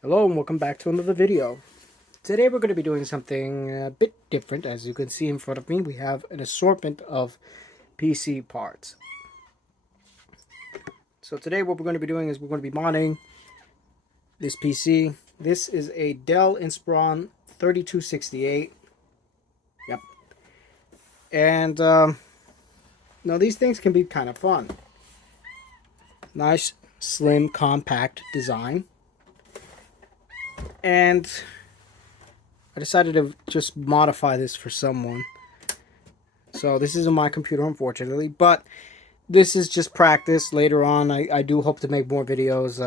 Hello and welcome back to another video. Today we're going to be doing something a bit different. As you can see in front of me, we have an assortment of PC parts. So today what we're going to be doing is we're going to be modding this PC. This is a Dell Inspiron 3268. Yep. And now these things can be kind of fun. Nice, slim, compact design. And I decided to just modify this for someone. So this isn't my computer, unfortunately, but this is just practice. Later on, I do hope to make more videos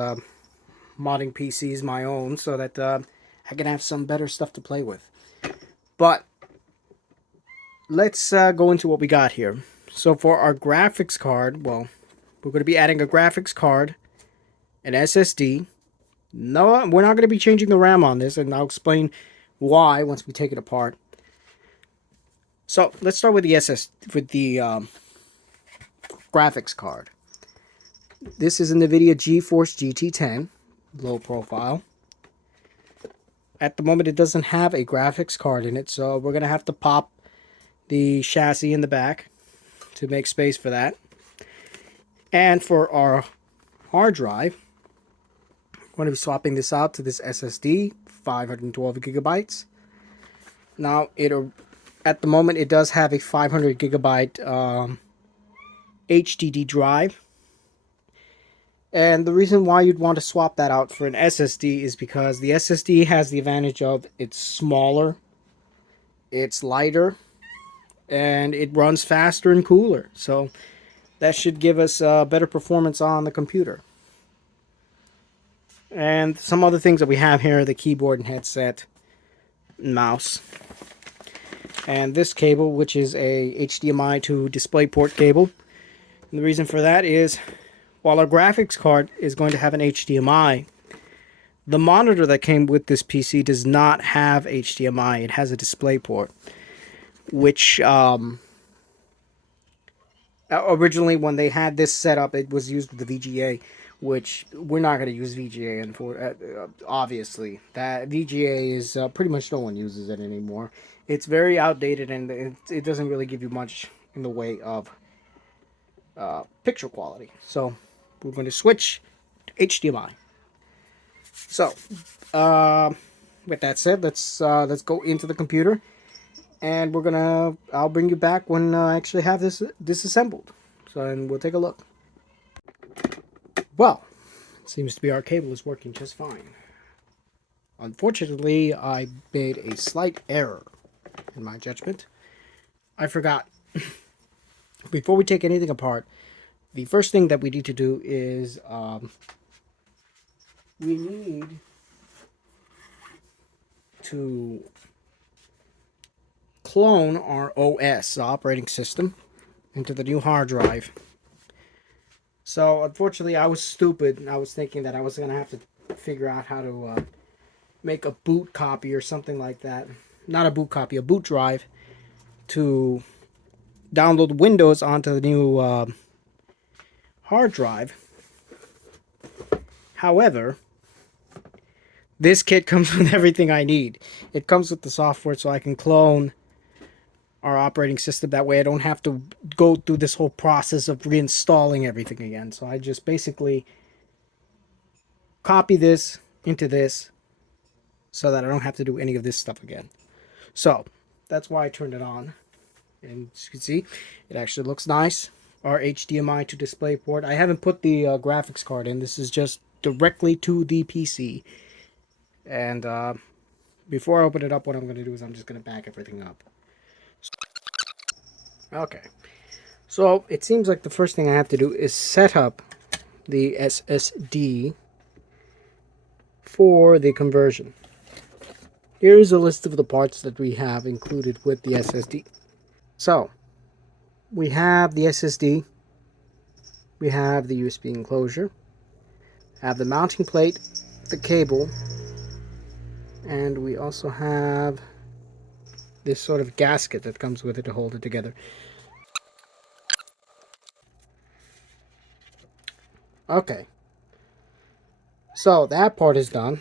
modding PCs my own so that I can have some better stuff to play with. But let's go into what we got here. So for our graphics card, well, we're going to be adding a graphics card, an SSD. No, we're not going to be changing the RAM on this, and I'll explain why once we take it apart. So let's start with the graphics card. This is an NVIDIA GeForce GT10, low profile. At the moment, it doesn't have a graphics card in it, so we're going to have to pop the chassis in the back to make space for that. And for our hard drive, I'm going to be swapping this out to this SSD, 512 gigabytes. Now, at the moment, it does have a 500 gigabyte HDD drive. And the reason why you'd want to swap that out for an SSD is because the SSD has the advantage of it's smaller, it's lighter, and it runs faster and cooler. So that should give us better performance on the computer. And some other things that we have here, the keyboard and headset, mouse. And this cable, which is a HDMI to Displayport cable. And the reason for that is, while our graphics card is going to have an HDMI, the monitor that came with this PC does not have HDMI. It has a DisplayPort, which originally when they had this set up, it was used with the VGA, which we're not going to use VGA, and for obviously that VGA is pretty much no one uses it anymore. It's very outdated, and it doesn't really give you much in the way of picture quality. So we're going to switch to HDMI. So with that said, let's go into the computer, and I'll bring you back when I actually have this disassembled. So and we'll take a look. Well, it seems to be our cable is working just fine. Unfortunately, I made a slight error in my judgment. I forgot. Before we take anything apart, the first thing that we need to do is we need to clone our OS, operating system, into the new hard drive. So, unfortunately, I was stupid, and I was thinking that I was going to have to figure out how to make a boot copy or something like that. Not a boot copy, a boot drive to download Windows onto the new hard drive. However, this kit comes with everything I need. It comes with the software so I can clone our operating system. That way I don't have to go through this whole process of reinstalling everything again. So I just basically copy this into this so that I don't have to do any of this stuff again. So that's why I turned it on. And as you can see, it actually looks nice. Our HDMI to DisplayPort. I haven't put the graphics card in. This is just directly to the PC. And before I open it up, what I'm going to do is I'm just going to back everything up. Okay, so it seems like the first thing I have to do is set up the SSD for the conversion. Here's a list of the parts that we have included with the SSD. So, we have the SSD, we have the USB enclosure, have the mounting plate, the cable, and we also have this sort of gasket that comes with it to hold it together. Okay, so that part is done.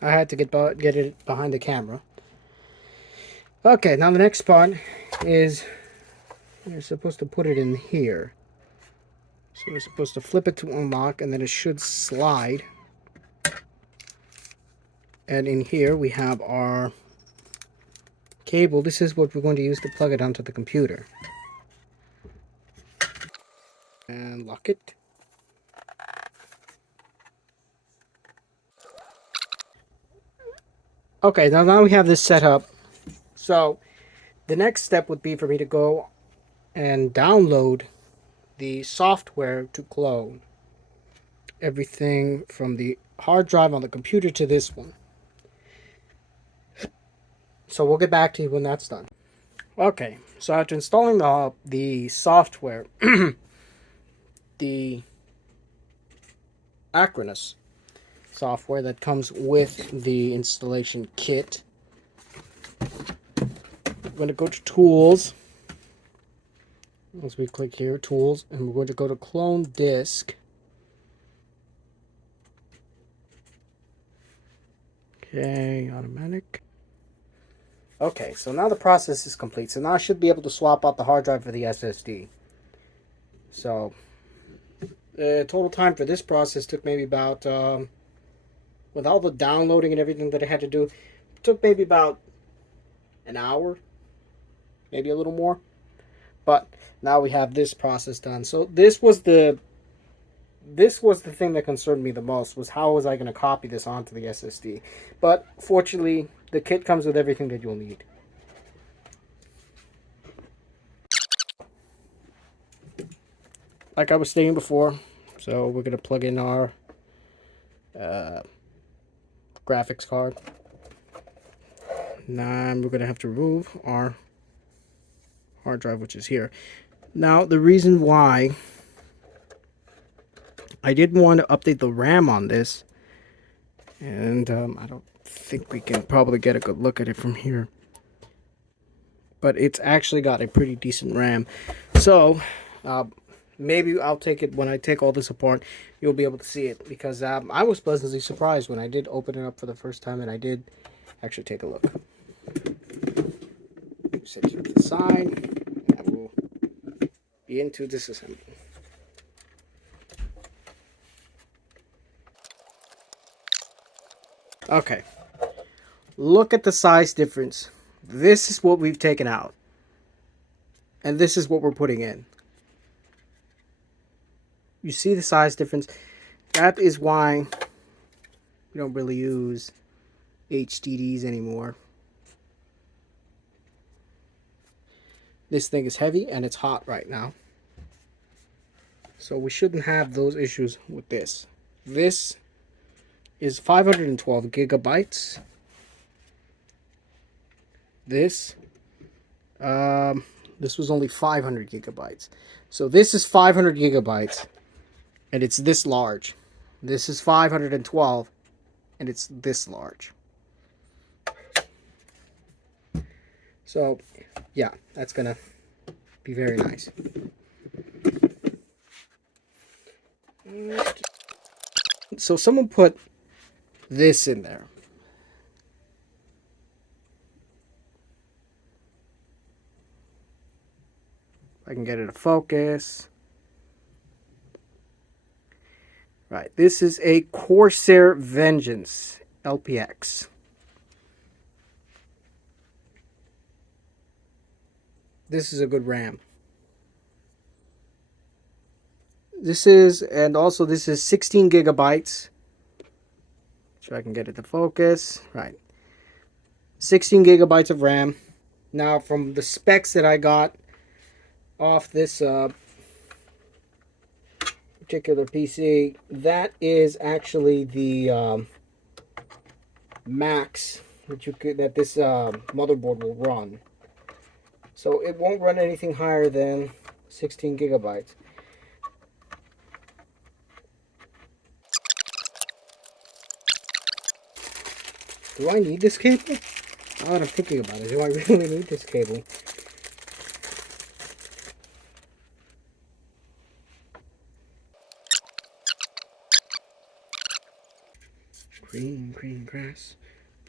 I had to get it behind the camera. Okay, now the next part is you're supposed to put it in here. So we're supposed to flip it to unlock, and then it should slide. And in here we have our cable. This is what we're going to use to plug it onto the computer. And lock it. Okay, now we have this set up. So the next step would be for me to go and download the software to clone everything from the hard drive on the computer to this one. So we'll get back to you when that's done. Okay, so after installing the software, the Acronis software that comes with the installation kit, I'm going to go to Tools. As we click here, Tools, and we're going to go to Clone Disk. Okay, automatic. Okay, so now the process is complete. So now I should be able to swap out the hard drive for the SSD. So the total time for this process took maybe about, with all the downloading and everything that I had to do, it took maybe about an hour, maybe a little more. But now we have this process done. So this was the thing that concerned me the most, was how was I going to copy this onto the SSD. But fortunately, the kit comes with everything that you'll need. Like I was stating before, so we're going to plug in our graphics card. Now we're going to have to remove our hard drive, which is here. Now the reason why I did want to update the RAM on this, and I don't think we can probably get a good look at it from here, but it's actually got a pretty decent RAM. So maybe I'll take it when I take all this apart. You'll be able to see it, because I was pleasantly surprised when I did open it up for the first time, and I did actually take a look. Set it to the side. I will be into disassembly. Okay, look at the size difference. This is what we've taken out, and this is what we're putting in. You see the size difference? That is why we don't really use HDDs anymore. This thing is heavy and it's hot right now, so we shouldn't have those issues with this. This is 512 gigabytes. This was only 500 gigabytes. So this is 500 gigabytes, and it's this large. This is 512, and it's this large. So, yeah, that's gonna be very nice. So someone put this in there. If I can get it to focus. Right, this is a Corsair Vengeance LPX. This is a good RAM. This is 16 gigabytes. So I can get it to focus. Right. 16 gigabytes of RAM. Now, from the specs that I got off this particular PC, that is actually the max that this motherboard will run. So it won't run anything higher than 16 gigabytes. Do I need this cable? Now that I'm thinking about it, do I really need this cable? Green, green grass,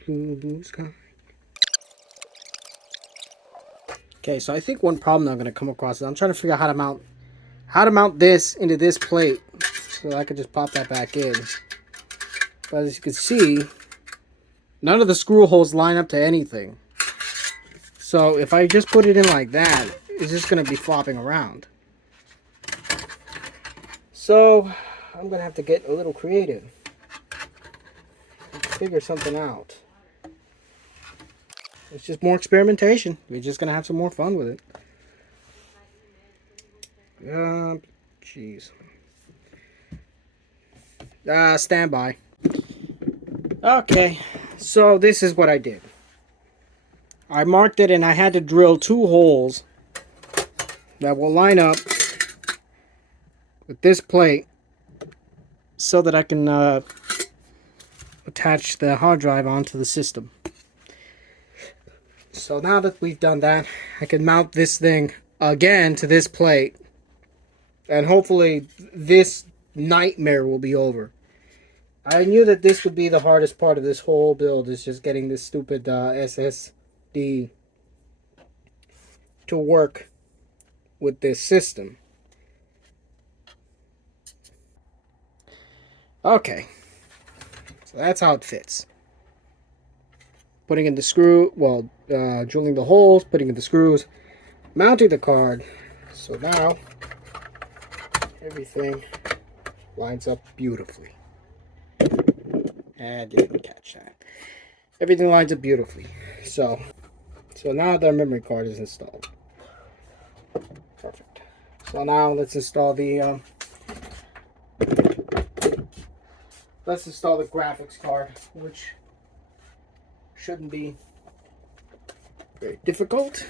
blue, blue sky. Okay, so I think one problem I'm going to come across is I'm trying to figure out how to mount this into this plate so that I could just pop that back in. But as you can see, none of the screw holes line up to anything. So if I just put it in like that, it's just going to be flopping around. So I'm going to have to get a little creative and figure something out. It's just more experimentation. We're just going to have some more fun with it. Jeez. Stand by. Okay, so this is what I did. I marked it and I had to drill 2 holes that will line up with this plate so that I can attach the hard drive onto the system. So now that we've done that, I can mount this thing again to this plate, and hopefully this nightmare will be over. I knew that this would be the hardest part of this whole build, is just getting this stupid SSD to work with this system. Okay, so that's how it fits. Putting in the screw, well, drilling the holes, putting in the screws, mounting the card. So now everything lines up beautifully. And didn't catch that. Everything lines up beautifully. So now the memory card is installed. Perfect. So now let's install the graphics card, which shouldn't be very difficult.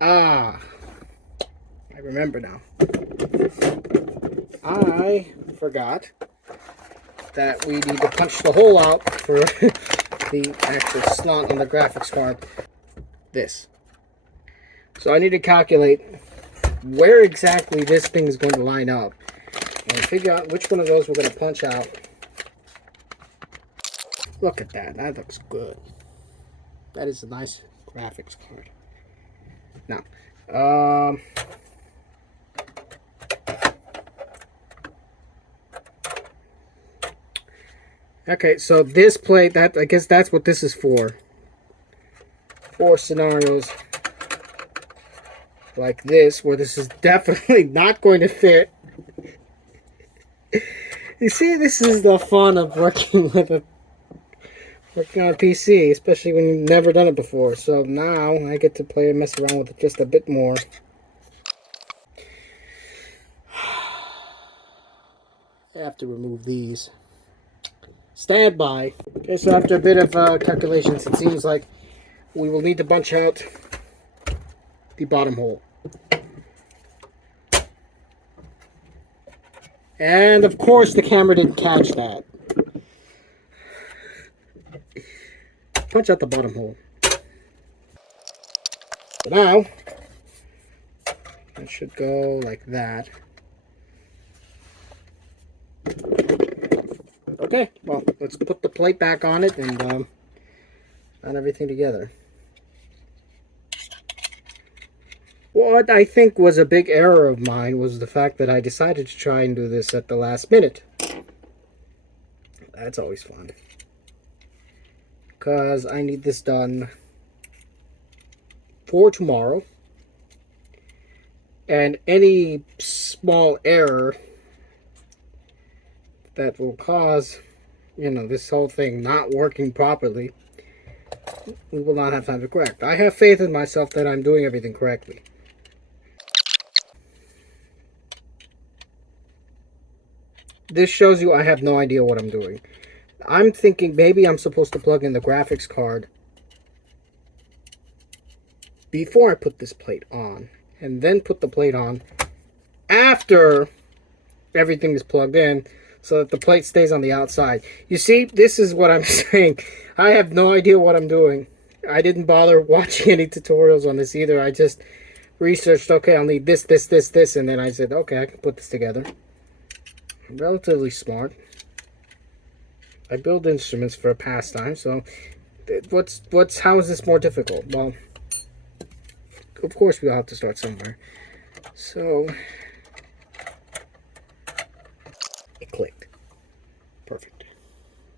I remember now. I forgot that we need to punch the hole out for the actual slot on the graphics card. This. So I need to calculate where exactly this thing is going to line up and figure out which one of those we're going to punch out. Look at that. That looks good. That is a nice graphics card. Now, okay, so this plate, I guess that's what this is for. 4 scenarios like this, where this is definitely not going to fit. You see, this is the fun of working on a PC, especially when you've never done it before. So now I get to play and mess around with it just a bit more. I have to remove these. Stand by. Okay, so after a bit of calculations, it seems like we will need to punch out the bottom hole. And of course the camera didn't catch that. Punch out the bottom hole. So now, it should go like that. Okay, well, let's put the plate back on it and mount everything together. What I think was a big error of mine was the fact that I decided to try and do this at the last minute. That's always fun. Because I need this done for tomorrow. And any small error that will cause, you know, this whole thing not working properly, we will not have time to correct. I have faith in myself that I'm doing everything correctly. This shows you I have no idea what I'm doing. I'm thinking maybe I'm supposed to plug in the graphics card before I put this plate on, and then put the plate on after everything is plugged in, so that the plate stays on the outside. You see, this is what I'm saying. I have no idea what I'm doing. I didn't bother watching any tutorials on this either. I just researched, okay, I'll need this, this, this, this, and then I said, okay, I can put this together. I'm relatively smart. I build instruments for a pastime, so how is this more difficult? Well, of course we all have to start somewhere. So it clicked. Perfect.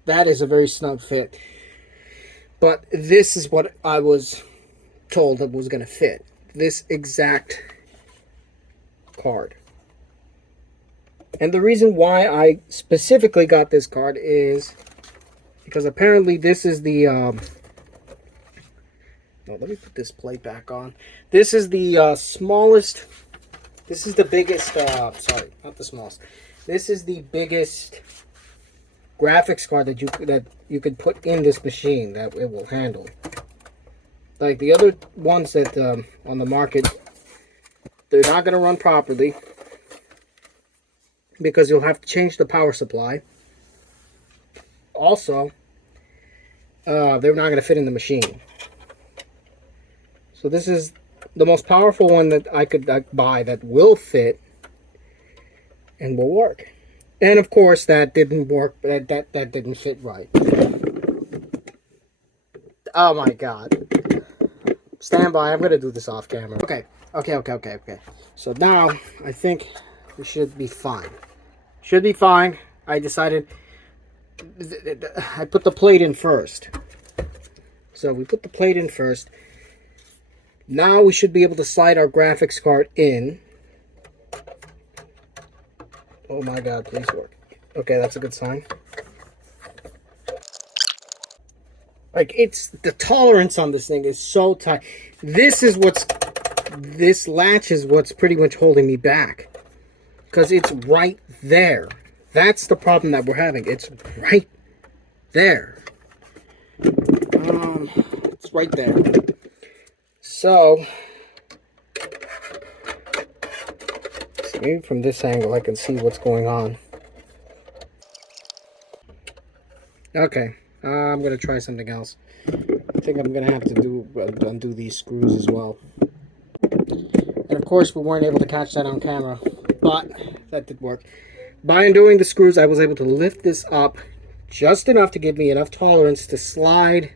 That is a very snug fit. But this is what I was told that was going to fit. This exact card. And the reason why I specifically got this card is because apparently this is the let me put this plate back on. This is the smallest. This is the biggest. Sorry, not the smallest. This is the biggest graphics card that you could put in this machine that it will handle. Like the other ones that on the market, they're not going to run properly because you'll have to change the power supply. Also, they're not going to fit in the machine. So this is the most powerful one that I could buy that will fit and will work. And of course, that didn't work. That didn't fit right. Oh my God! Stand by. I'm gonna do this off camera. Okay. So now I think we should be fine. Should be fine. I decided. I put the plate in first. So we put the plate in first. Now we should be able to slide our graphics card in. Oh my God, please work. Okay, that's a good sign. Like, it's the tolerance on this thing is so tight. This latch is what's pretty much holding me back. Because it's right there. That's the problem that we're having. It's right there. It's right there. So maybe from this angle I can see what's going on. Okay, I'm gonna try something else. I think I'm gonna have to undo these screws as well. And of course we weren't able to catch that on camera, but that did work. By undoing the screws, I was able to lift this up just enough to give me enough tolerance to slide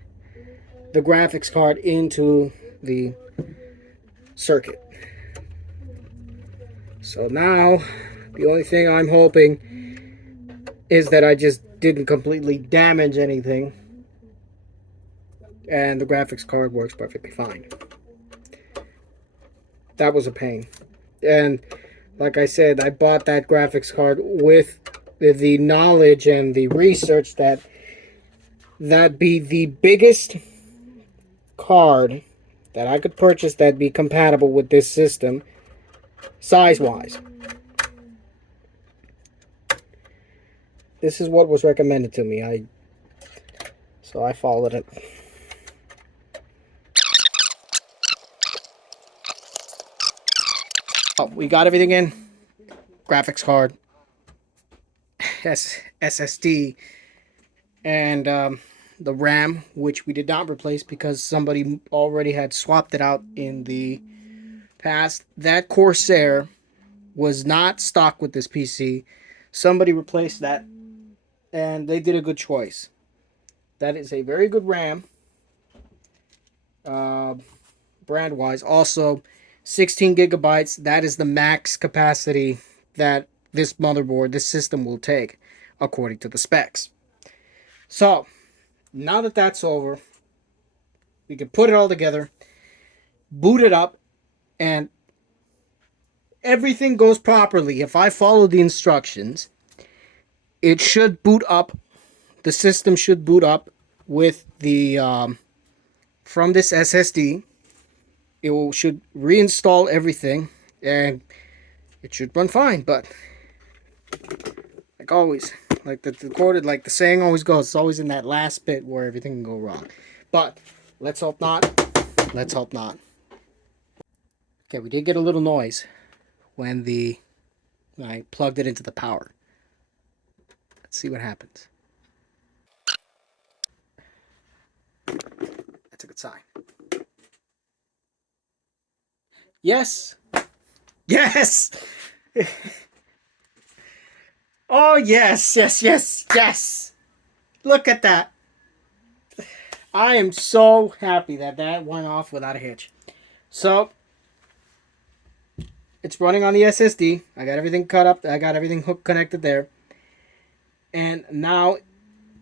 the graphics card into the circuit. So now the only thing I'm hoping is that I just didn't completely damage anything and the graphics card works perfectly fine. That was a pain. And like I said, I bought that graphics card with the knowledge and the research that that'd be the biggest card that I could purchase that'd be compatible with this system size-wise. This is what was recommended to me. So I followed it. Oh, we got everything in. Graphics card, SSD, and the RAM, which we did not replace because somebody already had swapped it out in the past. That Corsair was not stock with this PC. Somebody replaced that, and they did a good choice. That is a very good RAM, brand-wise. Also, 16 gigabytes. That is the max capacity that this motherboard, this system will take, according to the specs. So, now that that's over, we can put it all together, boot it up, and everything goes properly. If I follow the instructions, it should boot up. The system should boot up with the from this SSD. It should reinstall everything, and it should run fine. But like always, like the saying always goes, it's always in that last bit where everything can go wrong. But let's hope not. Let's hope not. Okay, we did get a little noise when I plugged it into the power. Let's see what happens. That's a good sign. Yes. Yes. Oh, yes, yes, yes, yes. Look at that. I am so happy that that went off without a hitch. So, it's running on the SSD. I got everything cut up. I got everything hooked connected there. And now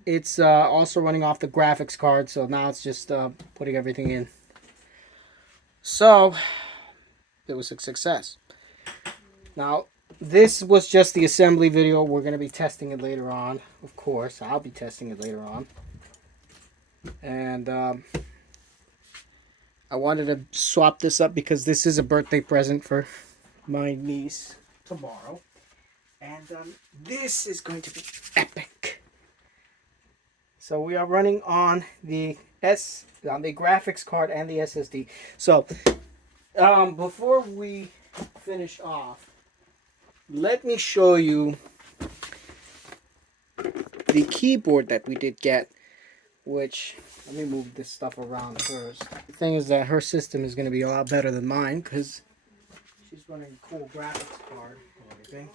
it's also running off the graphics card. So now it's just putting everything in. So, it was a success. Now, this was just the assembly video. We're going to be testing it later on. Of course, I'll be testing it later on. And I wanted to swap this up because this is a birthday present for my niece tomorrow. And this is going to be epic. So we are running on the graphics card and the SSD. So before we finish off, let me show you the keyboard that we did get, which, let me move this stuff around first. The thing is that her system is going to be a lot better than mine because she's running a cool graphics card and everything.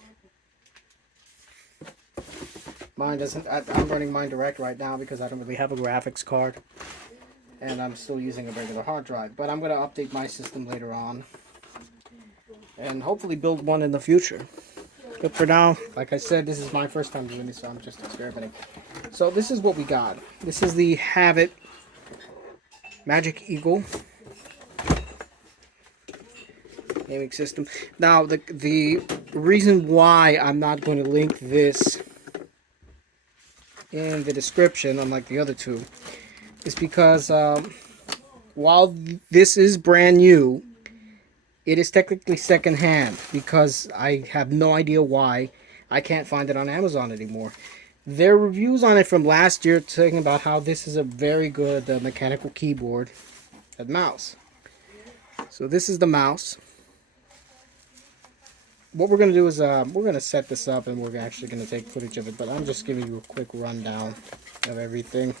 Mine doesn't. I'm running mine direct right now because I don't really have a graphics card. And I'm still using a regular hard drive. But I'm going to update my system later on. And hopefully build one in the future. But for now, like I said, this is my first time doing this, so I'm just experimenting. So this is what we got. This is the Have-It Magic Eagle gaming system. Now, the reason why I'm not going to link this in the description, unlike the other two, is because while this is brand new, it is technically secondhand because I have no idea why I can't find it on Amazon anymore. There are reviews on it from last year talking about how this is a very good mechanical keyboard and mouse. So this is the mouse. What we're going to do is we're going to set this up and we're actually going to take footage of it, but I'm just giving you a quick rundown of everything.